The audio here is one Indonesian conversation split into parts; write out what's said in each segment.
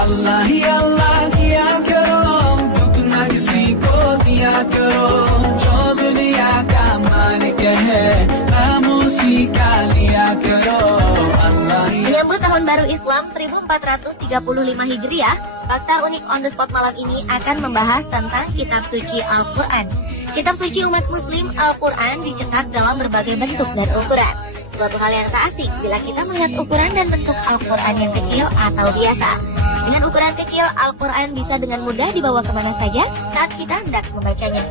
अल्लाह ही अल्लाह किया करो, दुख न किसी को दिया करो, जो दुनिया का मालिक है खामोशी का लिया करो। Menyambut Tahun Baru Islam 1435 Hijriah, Fakta Unik on the Spot malam ini akan membahas tentang Kitab Suci Al-Quran. Kitab Suci umat Muslim Al-Quran dicetak dalam berbagai bentuk dan ukuran. Suatu hal yang tak asing bila kita melihat ukuran dan bentuk Al-Quran yang kecil atau biasa. Dengan ukuran kecil, Al-Quran bisa dengan mudah dibawa kemana saja saat kita hendak membacanya.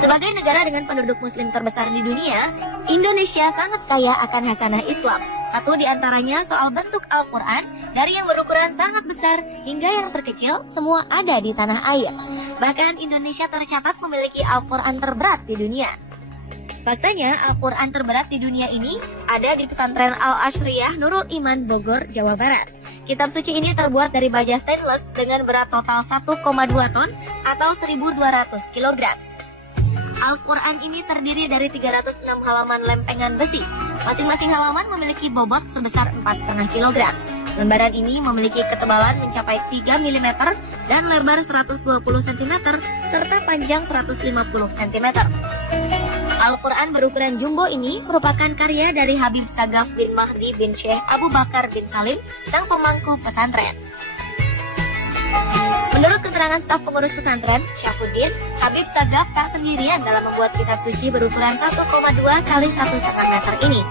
Sebagai negara dengan penduduk muslim terbesar di dunia, Indonesia sangat kaya akan hasanah Islam. Satu di antaranya soal bentuk Al-Quran, dari yang berukuran sangat besar hingga yang terkecil, semua ada di tanah air. Bahkan Indonesia tercatat memiliki Al-Quran terberat di dunia. Faktanya, Al-Quran terberat di dunia ini ada di pesantren Al-Ashriyah Nurul Iman Bogor, Jawa Barat. Kitab suci ini terbuat dari baja stainless dengan berat total 1,2 ton atau 1.200 kg. Al-Quran ini terdiri dari 306 halaman lempengan besi. Masing-masing halaman memiliki bobot sebesar 4,5 kg. Lembaran ini memiliki ketebalan mencapai 3 mm dan lebar 120 cm serta panjang 150 cm. Al-Quran berukuran jumbo ini merupakan karya dari Habib Sagaf bin Mahdi bin Syekh Abu Bakar bin Salim, sang pemangku pesantren. Menurut keterangan staf pengurus pesantren, Syafuddin, Habib Sagaf tak sendirian dalam membuat kitab suci berukuran 1,2 kali 1,5 meter ini.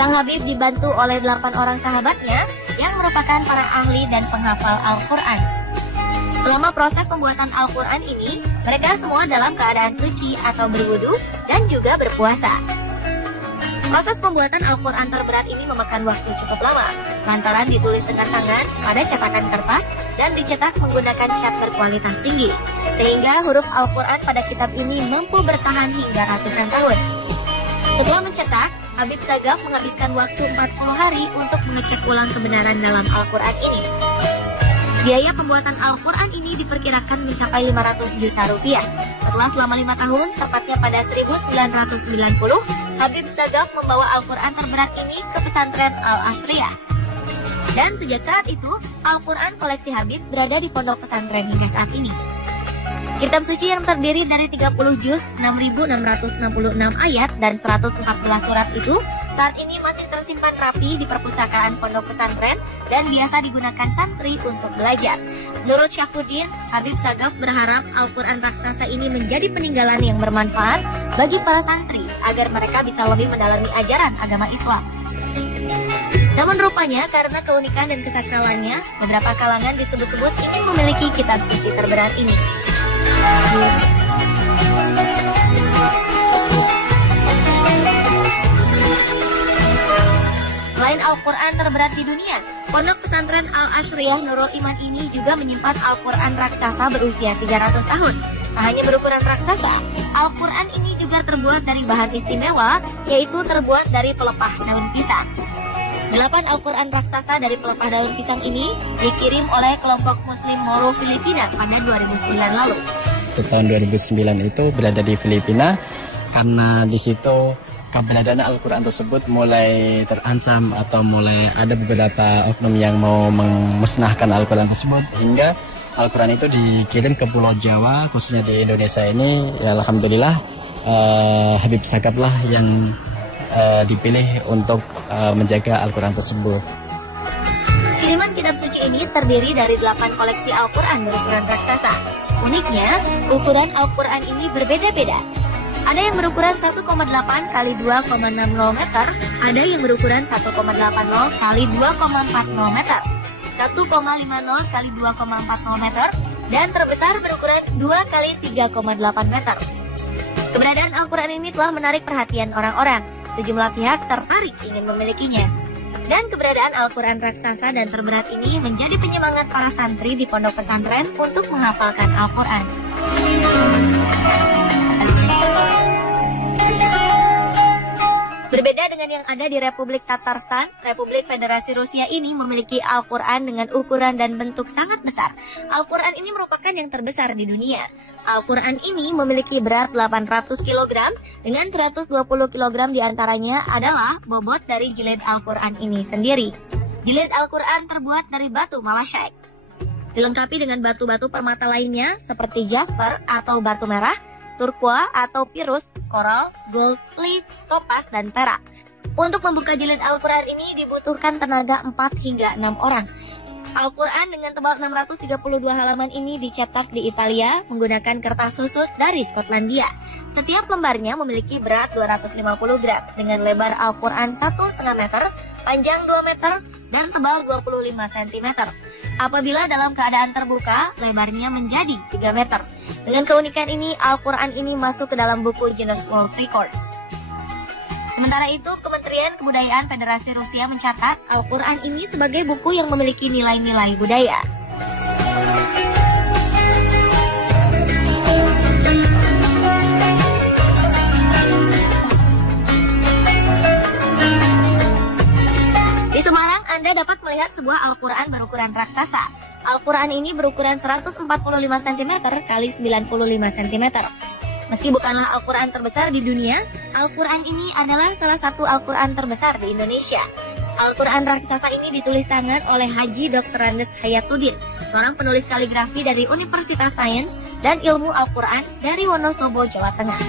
Sang Habib dibantu oleh 8 orang sahabatnya yang merupakan para ahli dan penghafal Al-Quran. Selama proses pembuatan Al-Quran ini, mereka semua dalam keadaan suci atau berwudu dan juga berpuasa. Proses pembuatan Al-Quran terberat ini memakan waktu cukup lama, lantaran ditulis dengan tangan pada cetakan kertas dan dicetak menggunakan cat berkualitas tinggi, sehingga huruf Al-Quran pada kitab ini mampu bertahan hingga ratusan tahun. Setelah mencetak, Habib Sagaf menghabiskan waktu 40 hari untuk mengecek ulang kebenaran dalam Al-Quran ini. Biaya pembuatan Al-Quran ini diperkirakan mencapai 500 juta rupiah. Setelah selama 5 tahun, tepatnya pada 1990, Habib Sagaf membawa Al-Quran terberat ini ke pesantren Al-Ashriyah. Dan sejak saat itu, Al-Quran koleksi Habib berada di pondok pesantren hingga saat ini. Kitab suci yang terdiri dari 30 juz, 6.666 ayat, dan 114 surat itu saat ini masih tersimpan rapi di perpustakaan pondok pesantren dan biasa digunakan santri untuk belajar. Menurut Syafuddin, Habib Sagaf berharap Al-Quran raksasa ini menjadi peninggalan yang bermanfaat bagi para santri agar mereka bisa lebih mendalami ajaran agama Islam. Namun rupanya karena keunikan dan kesakralannya, beberapa kalangan disebut-sebut ingin memiliki kitab suci terberat ini. Selain Al-Quran terberat di dunia, pondok pesantren Al-Ashriyah Nurul Iman ini juga menyimpan Al-Quran raksasa berusia 300 tahun. Tak hanya berukuran raksasa, Al-Quran ini juga terbuat dari bahan istimewa, yaitu terbuat dari pelepah daun pisang. 8 Al-Quran raksasa dari pelepah daun pisang ini dikirim oleh kelompok Muslim Moro Filipina pada 2009 lalu. Tahun 2009 itu berada di Filipina karena di situ keberadaan Al-Quran tersebut mulai terancam atau mulai ada beberapa oknum yang mau memusnahkan Al-Quran tersebut, hingga Al-Quran itu dikirim ke Pulau Jawa, khususnya di Indonesia ini. Ya, alhamdulillah Habib Sagaf lah yang dipilih untuk menjaga Al-Quran tersebut. Kiriman kitab suci ini terdiri dari 8 koleksi Al-Quran berukuran raksasa. Uniknya, ukuran Al-Quran ini berbeda-beda. Ada yang berukuran 1,8 kali 2,60 meter, ada yang berukuran 1,80 kali 2,40 meter, 1,50 kali 2,40 meter, dan terbesar berukuran 2 kali 3,8 meter. Keberadaan Al-Quran ini telah menarik perhatian orang-orang. Sejumlah pihak tertarik ingin memilikinya. Dan keberadaan Al-Quran raksasa dan terberat ini menjadi penyemangat para santri di pondok pesantren untuk menghafalkan Al-Quran. Berbeda dengan yang ada di Republik Tatarstan, Republik Federasi Rusia ini memiliki Al-Quran dengan ukuran dan bentuk sangat besar. Al-Quran ini merupakan yang terbesar di dunia. Al-Quran ini memiliki berat 800 kg, dengan 120 kg diantaranya adalah bobot dari jilid Al-Quran ini sendiri. Jilid Al-Quran terbuat dari batu malachite. Dilengkapi dengan batu-batu permata lainnya seperti jasper atau batu merah, turquoise atau pirus, koral, gold, leaf, topas, dan perak. Untuk membuka jilid Al-Quran ini dibutuhkan tenaga 4 hingga 6 orang. Al-Quran dengan tebal 632 halaman ini dicetak di Italia menggunakan kertas khusus dari Skotlandia. Setiap lembarnya memiliki berat 250 gram dengan lebar Al-Quran 1,5 meter, panjang 2 meter, dan tebal 25 cm. Apabila dalam keadaan terbuka, lebarnya menjadi 3 meter. Dengan keunikan ini, Al-Quran ini masuk ke dalam buku Guinness World Records. Sementara itu, Kementerian Kebudayaan Federasi Rusia mencatat Al-Quran ini sebagai buku yang memiliki nilai-nilai budaya. Di Semarang, Anda dapat melihat sebuah Al-Quran berukuran raksasa. Al-Quran ini berukuran 145 cm x 95 cm. Meski bukanlah Al-Quran terbesar di dunia, Al-Quran ini adalah salah satu Al-Quran terbesar di Indonesia. Al-Quran raksasa ini ditulis tangan oleh Haji Dr. Andes Hayatuddin, seorang penulis kaligrafi dari Universitas Sains dan Ilmu Al-Quran dari Wonosobo, Jawa Tengah.